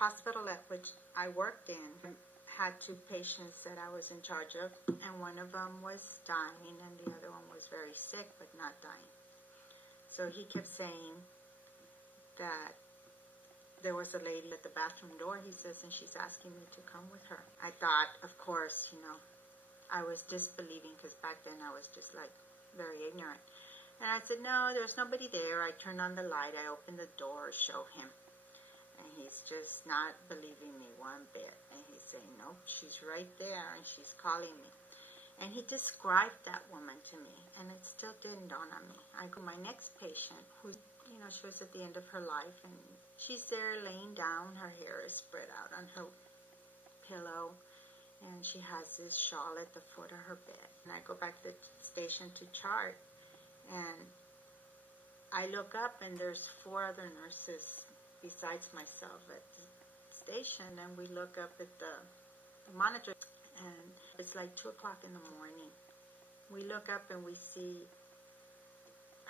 hospital at which I worked in had two patients that I was in charge of, and one of them was dying, and the other one was very sick but not dying. So he kept saying that there was a lady at the bathroom door, he says, and she's asking me to come with her. I thought, of course, I was disbelieving, because back then I was just like very ignorant. And I said, no, there's nobody there. I turned on the light, I opened the door, show him. And he's just not believing me one bit. And he's saying, nope, she's right there and she's calling me. And he described that woman to me, and it still didn't dawn on me. I go to my next patient, who's, she was at the end of her life, and she's there laying down. Her hair is spread out on her pillow, and she has this shawl at the foot of her bed. And I go back to the station to chart, and I look up, and there's 4 other nurses besides myself at the station, and we look up at the monitor, and it's like 2 o'clock in the morning. We look up and we see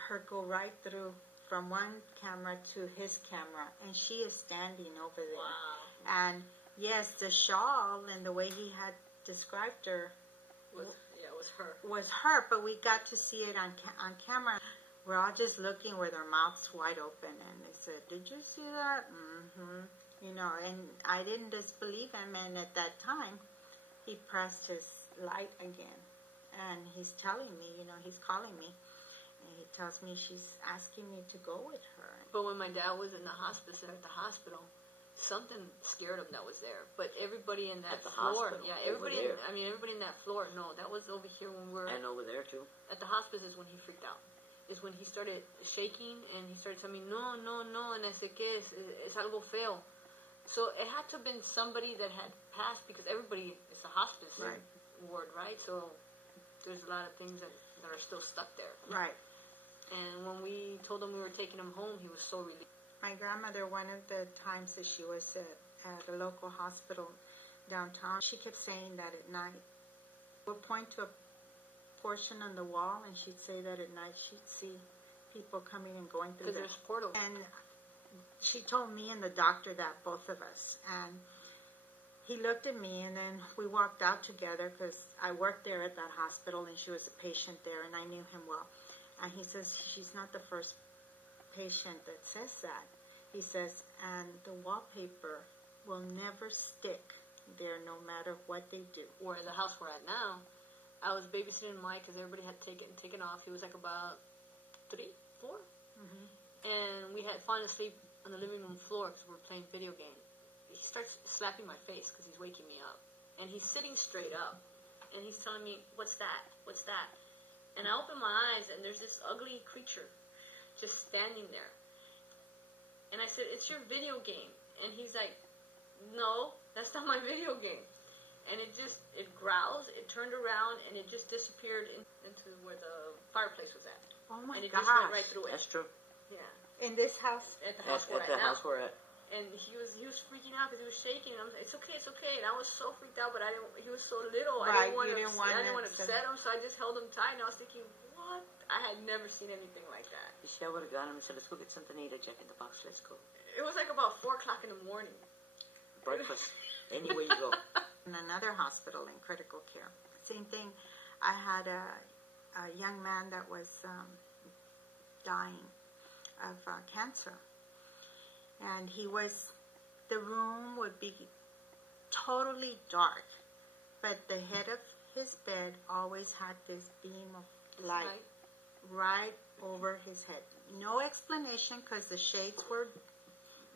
her go right through from one camera to his camera, and she is standing over there. Wow. And yes, the shawl and the way he had described her was her, but we got to see it on camera. We're all just looking with our mouths wide open, and they said, did you see that? Mm-hmm. And I didn't disbelieve him, and at that time, he pressed his light again, and he's telling me, he's calling me, and he tells me she's asking me to go with her. But when my dad was in the hospice there at the hospital, something scared him that was there. But everybody in that floor, hospital, yeah, everybody in that floor, no, that was over here when we're... And over there, too. At the hospice is when he freaked out. Is when he started shaking, and he started telling me, no, and I said, ¿qué es? Es algo feo. So it had to have been somebody that had passed, because everybody is a hospice ward, right? So there's a lot of things that are still stuck there. Right. And when we told him we were taking him home, he was so relieved. My grandmother, one of the times that she was at a local hospital downtown, she kept saying that at night. We'll point to a portion on the wall, and she'd say that at night she'd see people coming and going through there. Because there's portals. And she told me and the doctor that, both of us. And he looked at me, and then we walked out together, because I worked there at that hospital, and she was a patient there, and I knew him well. And he says, she's not the first patient that says that. He says, and the wallpaper will never stick there no matter what they do. Where the house we're at now, I was babysitting Mike because everybody had taken off. He was like about 3, 4. Mm-hmm. And we had fallen asleep on the living room floor because we were playing video game. He starts slapping my face because he's waking me up. And he's sitting straight up. And he's telling me, what's that? What's that? And I open my eyes, and there's this ugly creature just standing there. And I said, it's your video game. And he's like, no, that's not my video game. And it growls, it turned around, and it just disappeared into where the fireplace was at. Oh my gosh. And it gosh. just went right through it. That's true. Yeah. In this house? At the house we're at now. At the house we're at. And he was freaking out because he was shaking. And I was like, it's okay. And I was so freaked out, but he was so little. Right, I didn't want to upset him, so I just held him tight. And I was thinking, what? I had never seen anything like that. You see, I would have gone and said, let's go get something to eat at Jack in the Box. Let's go. It was like about 4 o'clock in the morning. Breakfast. Anywhere you go. In another hospital in critical care. Same thing. I had a young man that was dying of cancer. And the room would be totally dark, but the head of his bed always had this beam of light right over his head. No explanation, because the shades were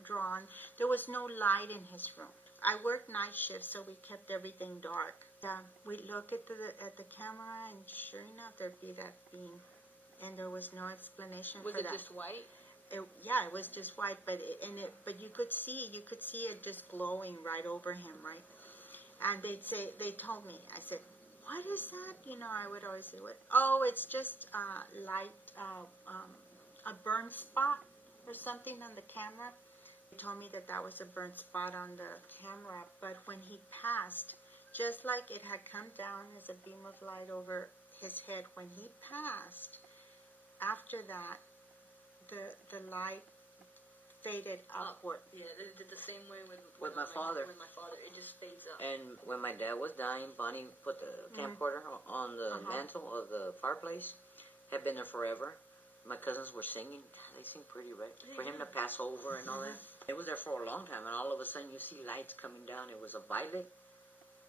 drawn. There was no light in his room. I worked night shift, so we kept everything dark. We look at the camera, and sure enough, there'd be that beam, and there was no explanation for that. Was it just white? It was just white, but you could see it just glowing right over him, right? And they told me, I said, what is that? I would always say, what? Oh, it's just light, a burn spot or something on the camera. They told me that was a burnt spot on the camera, but when he passed, just like it had come down as a beam of light over his head, when he passed, after that, the light faded upward. Yeah, they did the same way with my father. With my father, it just fades up. And when my dad was dying, Bonnie put the camcorder on the mantle of the fireplace. Had been there forever. My cousins were singing. They sing pretty, right? For him to pass over and all that. It was there for a long time, and all of a sudden you see lights coming down. It was a violet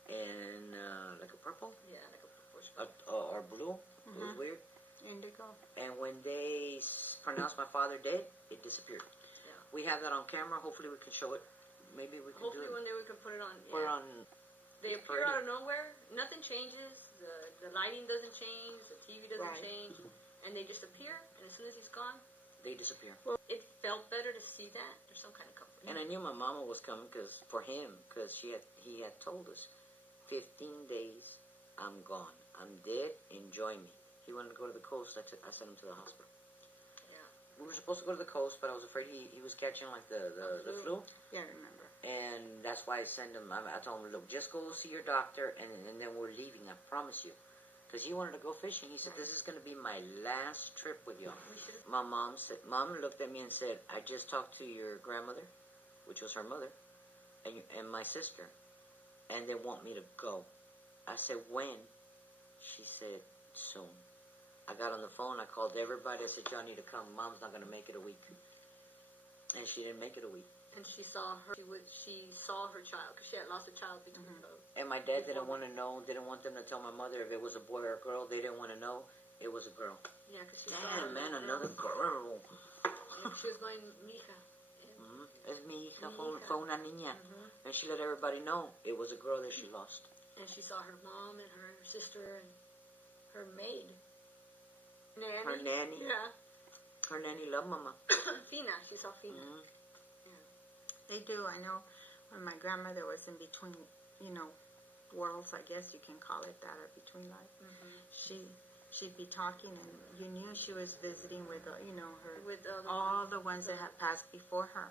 and like a purple. Yeah, like a purple. Or blue. It was weird. Indigo. And when they pronounced my father dead, it disappeared. Yeah. We have that on camera. Hopefully we can show it. Maybe we can Hopefully do it. one day we can put it on. Put it on. They appear out of nowhere. Nothing changes. The lighting doesn't change. The TV doesn't change. And they just appear. And as soon as he's gone, They disappear. it felt better to see that. There's some kind of comfort. And I knew my mama was coming because he had told us, 15 days, I'm gone. I'm dead. Enjoy me. He wanted to go to the coast. I sent him to the hospital. Yeah. We were supposed to go to the coast, but I was afraid he was catching like the flu. Yeah, I remember. And that's why I sent him. I told him, look, just go see your doctor, and then we're leaving. I promise you. Because he wanted to go fishing. He said, this is going to be my last trip with y'all. My mom looked at me and said, I just talked to your grandmother, which was her mother, and my sister, and they want me to go. I said, when? She said, soon. I got on the phone. I called everybody. I said, y'all need to come. Mom's not going to make it a week. And she didn't make it a week. And she saw her. She saw her child because she had lost a child between both. And my dad didn't want to know. Didn't want them to tell my mother if it was a boy or a girl. They didn't want to know. It was a girl. Yeah, because she saw her. Damn, man, another girl. Yeah, she was going, mija. Es mi hija, fue una niña. And she let everybody know it was a girl that she lost. And she saw her mom and her sister and her maid. Nanny. Her nanny. Yeah. Her nanny loved Mama. Fina. She saw Fina. They do. I know when my grandmother was in between, worlds, I guess you can call it that, or between life. She'd be talking, and you knew she was visiting with, her, With all the ones that had passed before her.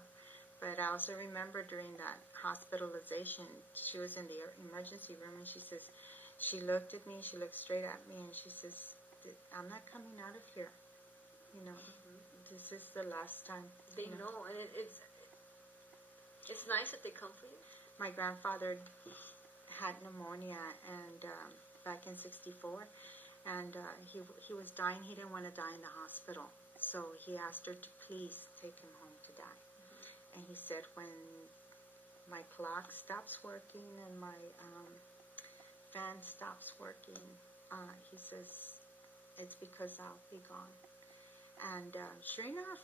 But I also remember during that hospitalization, she was in the emergency room, and she looked at me, she looked straight at me, and she says, I'm not coming out of here. This is the last time. They know, and it's nice that they come for you. My grandfather had pneumonia and back in '64, and he was dying. He didn't want to die in the hospital, so he asked her to please take him home to die. And he said, when my clock stops working and my fan stops working, he says, it's because I'll be gone. And sure enough,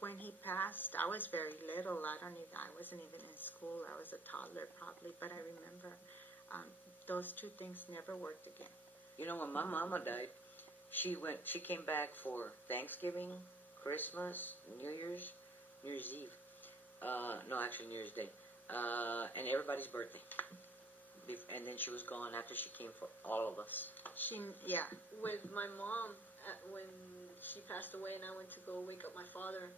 when he passed, I was very little. I wasn't even in school. I was a toddler probably, but I remember those two things never worked again. When my mama died, she came back for Thanksgiving, Christmas, New Year's Eve. No, actually New Year's Day. And everybody's birthday. And then she was gone after she came for all of us. With my mom, when she passed away and I went to go wake up my father,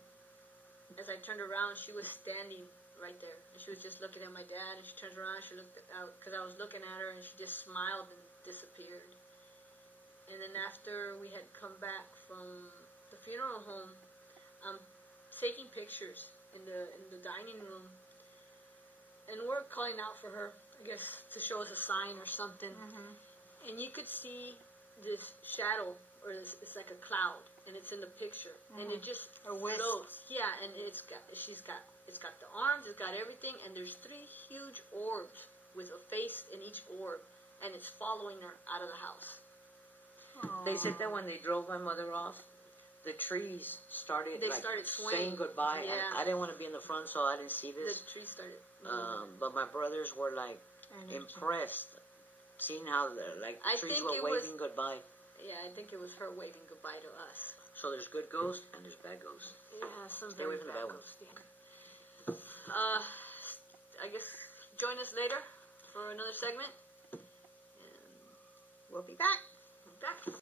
as I turned around, she was standing right there. And she was just looking at my dad, and she turns around, she looked out, because I was looking at her, and she just smiled and disappeared. And then after we had come back from the funeral home, I'm taking pictures in the dining room, and we're calling out for her, I guess, to show us a sign or something. And you could see this shadow, or it's like a cloud, and it's in the picture, and it just floats. Yeah, and it's got the arms, it's got everything, and there's 3 huge orbs with a face in each orb, and it's following her out of the house. Aww. They said that when they drove my mother off, the trees started swaying. saying goodbye. Yeah. And I didn't want to be in the front, so I didn't see this. The trees started moving. But my brothers were impressed, seeing how the trees were waving goodbye. Yeah, I think it was her waving goodbye to us. So there's good ghosts and there's bad ghosts. Yeah, some Stay away very from the bad bad ghosts. Yeah. I guess join us later for another segment. And We'll be back. we're back.